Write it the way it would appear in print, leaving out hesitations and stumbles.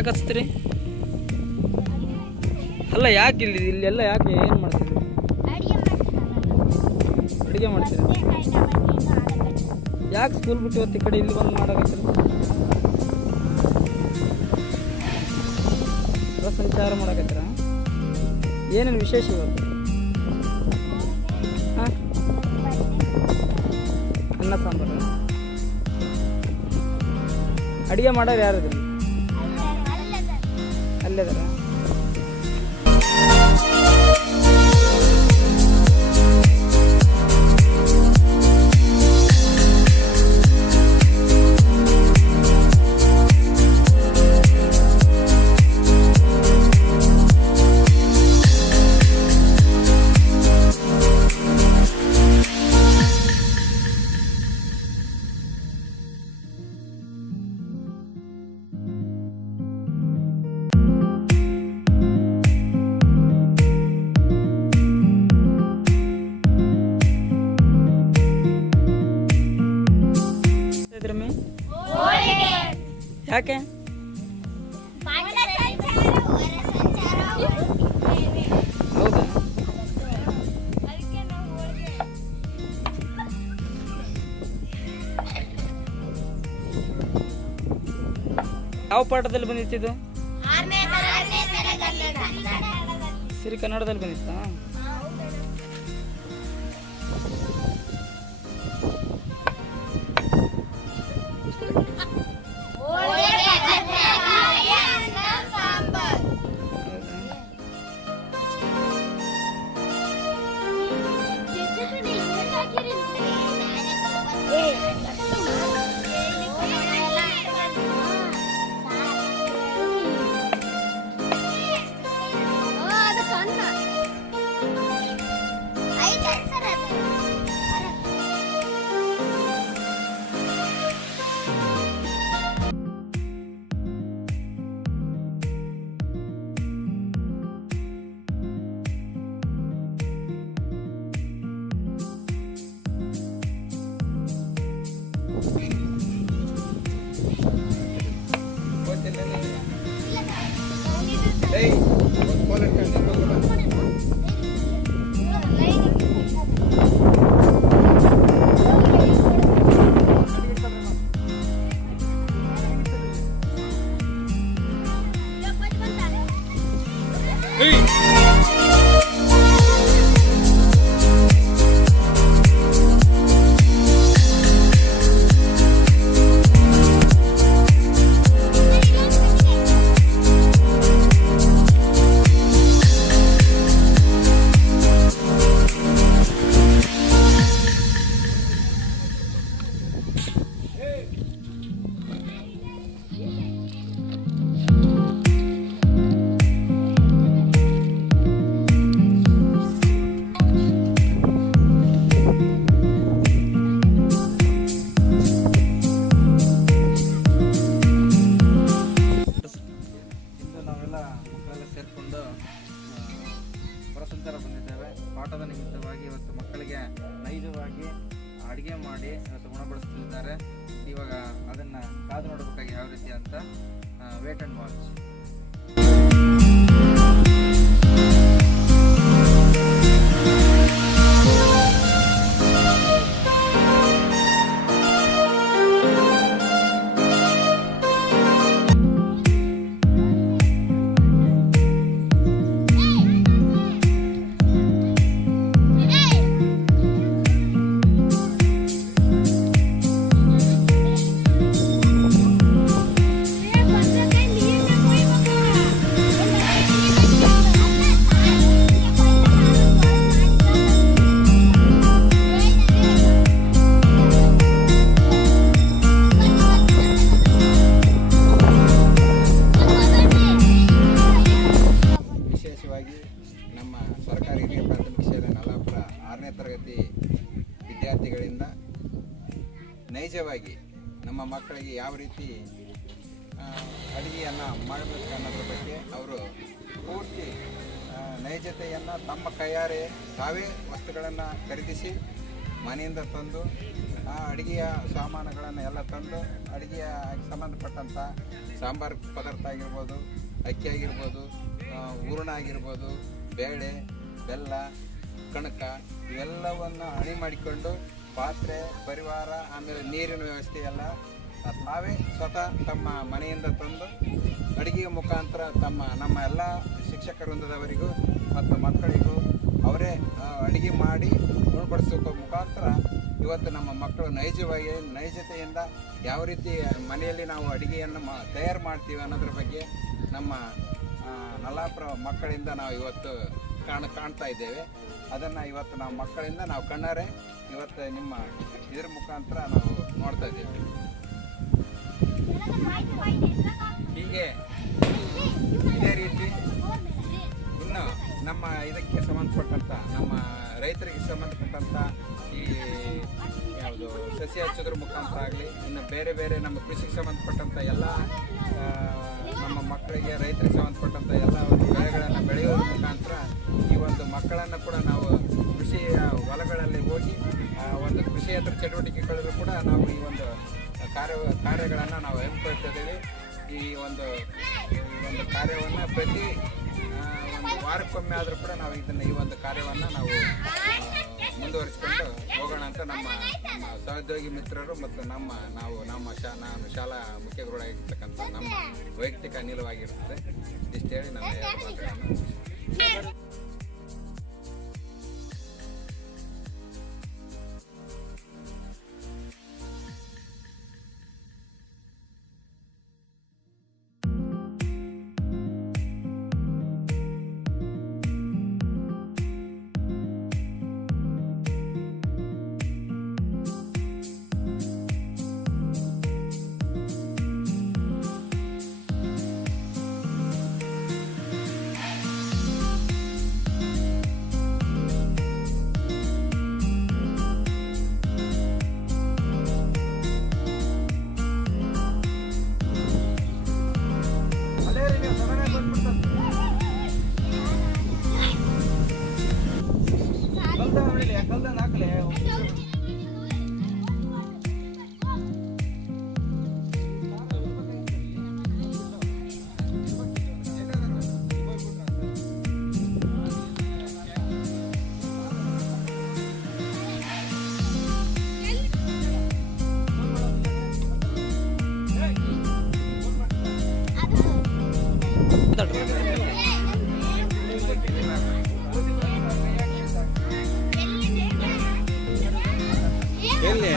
ಯಾಕೆ ಹಚ್ತೀರಿ? ಅಲ್ಲ ಯಾಕೆ ಇಲ್ಲೆಲ್ಲ ಯಾಕೆ ಏನು ಮಾಡ್ತೀರಿ? ಅಡುಗೆ ಮಾಡ್ತೀರಿ? ಯಾಕೆ ಸ್ಕೂಲ್ ಬಿಟ್ಟು ಇವತ್ತು ಈ ಕಡೆ ಇಲ್ಲಿ ಬಂದು ಮಾಡಕತ್ತೀರಿ? ಸಂಚಾರ ಮಾಡಕತ್ತೀರ? ಏನೇನು ವಿಶೇಷ ಇವತ್ತು? ಹಾಂ, ಅನ್ನ ಸಾಂಬಾರು. ಅಡುಗೆ ಮಾಡೋರು ಯಾರಿದ್ರು? ಅಲ್ಲೇದಾರ? ಯಾಕೆ? ಹೌದಾ? ಯಾವ ಪಾಠದಲ್ಲಿ ಬಂದಿತ್ತು? ಸಿರಿ ಕನ್ನಡದಲ್ಲಿ ಬಂದಿತ್ತಾ? ಬಂದಿದ್ದೇವೆ. ಪಾಠದ ನಿಮಿತ್ತವಾಗಿ ಇವತ್ತು ಮಕ್ಕಳಿಗೆ ನೈಜವಾಗಿ ಅಡುಗೆ ಮಾಡಿ ಇವತ್ತು ಗುಣಪಡಿಸ್ತಿದ್ದಾರೆ. ಇವಾಗ ಅದನ್ನು ಕಾದು ನೋಡಬೇಕಾಗಿ ಯಾವ ರೀತಿ ಅಂತ ವೇಟ್ ಆ್ಯಂಡ್ ವಾಚ್. ನಮ್ಮ ಸರ್ಕಾರಿ ಹಿರಿಯ ಪ್ರಾಥಮಿಕ ಶಾಲೆ ನಲ್ಲಾಪುರ 6ನೇ ತರಗತಿ ವಿದ್ಯಾರ್ಥಿಗಳಿಂದ ನೈಜವಾಗಿ ನಮ್ಮ ಮಕ್ಕಳಿಗೆ ಯಾವ ರೀತಿ ಅಡುಗೆಯನ್ನು ಮಾಡಬೇಕು ಅನ್ನೋದ್ರ ಬಗ್ಗೆ ಅವರು ಪೂರ್ತಿ ನೈಜತೆಯನ್ನು ತಮ್ಮ ಕೈಯಾರೆ ತಾವೇ ವಸ್ತುಗಳನ್ನು ಖರೀದಿಸಿ ಮನೆಯಿಂದ ತಂದು ಆ ಅಡುಗೆಯ ಸಾಮಾನುಗಳನ್ನು ಎಲ್ಲ ತಂದು ಅಡುಗೆಯ ಸಂಬಂಧಪಟ್ಟಂಥ ಸಾಂಬಾರು ಪದಾರ್ಥ ಆಗಿರ್ಬೋದು, ಅಕ್ಕಿ ಆಗಿರ್ಬೋದು, ಹೂರಣ ಆಗಿರ್ಬೋದು, ಬೇಳೆ, ಬೆಲ್ಲ, ಕಣಕ ಇವೆಲ್ಲವನ್ನು ಅಣಿ ಮಾಡಿಕೊಂಡು ಪಾತ್ರೆ, ಪರಿವಾರ, ಆಮೇಲೆ ನೀರಿನ ವ್ಯವಸ್ಥೆ ಎಲ್ಲ ತಾವೇ ಸ್ವತಃ ತಮ್ಮ ಮನೆಯಿಂದ ತಂದು ಅಡುಗೆಯ ಮುಖಾಂತರ ನಮ್ಮ ಎಲ್ಲ ಶಿಕ್ಷಕ ವೃಂದದವರಿಗೂ ಮತ್ತು ಮಕ್ಕಳಿಗೂ ಅವರೇ ಅಡುಗೆ ಮಾಡಿ ಉಣಬಡಿಸೋಕೆ ಮುಖಾಂತರ ಇವತ್ತು ನಮ್ಮ ಮಕ್ಕಳು ನೈಜತೆಯಿಂದ ಯಾವ ರೀತಿ ಮನೆಯಲ್ಲಿ ನಾವು ಅಡುಗೆಯನ್ನು ತಯಾರು ಮಾಡ್ತೀವಿ ಅನ್ನೋದ್ರ ಬಗ್ಗೆ ನಮ್ಮ ನಲ್ಲಾಪುರ ಮಕ್ಕಳಿಂದ ನಾವು ಇವತ್ತು ಕಾಣ್ತಾ ಇದ್ದೇವೆ. ಅದನ್ನು ಇವತ್ತು ನಾವು ಮಕ್ಕಳಿಂದ ನಾವು ಕಣ್ಣಾರೆ ಇವತ್ತು ನಿಮ್ಮ ಇದ್ರ ಮುಖಾಂತರ ನಾವು ನೋಡ್ತಾ ಇದ್ದೇವೆ. ಹೀಗೆ ಇದೇ ರೀತಿ ಇನ್ನು ನಮ್ಮ ಇದಕ್ಕೆ ಸಂಬಂಧಪಟ್ಟಂಥ ನಮ್ಮ ರೈತರಿಗೆ ಸಂಬಂಧಪಟ್ಟಂಥ ಈ ಯಾವುದು ಸಸ್ಯ ಹಚ್ಚೋದ್ರ ಮುಖಾಂತರ ಆಗಲಿ, ಇನ್ನು ಬೇರೆ ಬೇರೆ ನಮ್ಮ ಕೃಷಿಗೆ ಸಂಬಂಧಪಟ್ಟಂಥ ಎಲ್ಲ ನಮ್ಮ ಮಕ್ಕಳಿಗೆ ರೈತರಿಗೆ ಸಂಬಂಧಪಟ್ಟಂಥ ಎಲ್ಲ ಒಂದು ಬೆಳೆಗಳನ್ನು ಬೆಳೆಯೋದ್ರ ಮುಖಾಂತರ ಈ ಒಂದು ಮಕ್ಕಳನ್ನು ಕೂಡ ನಾವು ಕೃಷಿಯ ಹೊಲಗಳಲ್ಲಿ ಹೋಗಿ ಒಂದು ಕೃಷಿಯೇತರ ಚಟುವಟಿಕೆಗಳಲ್ಲೂ ಕೂಡ ನಾವು ಈ ಒಂದು ಕಾರ್ಯಗಳನ್ನು ನಾವು ಹಮ್ಮಿಕೊಳ್ತಿದ್ದೇವೆ. ಈ ಒಂದು ಕಾರ್ಯವನ್ನು ಪ್ರತಿ ಒಂದು ವಾರಕ್ಕೊಮ್ಮೆ ಆದರೂ ಕೂಡ ನಾವು ಈ ಒಂದು ಕಾರ್ಯವನ್ನು ನಾವು ಮುಂದುವರಿಸಿಕೊಂಡು ಹೋಗೋಣ ಅಂತ ನಮ್ಮ ಸಹೋದ್ಯೋಗಿ ಮಿತ್ರರು ಮತ್ತು ನಾನು ಶಾಲಾ ಮುಖ್ಯ ಗುರುಗಳಾಗಿರ್ತಕ್ಕಂಥ ನಮ್ಮ ವೈಯಕ್ತಿಕ ಅನಿಲವಾಗಿರ್ತದೆ. ಇಷ್ಟು ಹೇಳಿ ನನ್ನ ಮಾತುಗಳನ್ನು ಎಲ್ಲಿ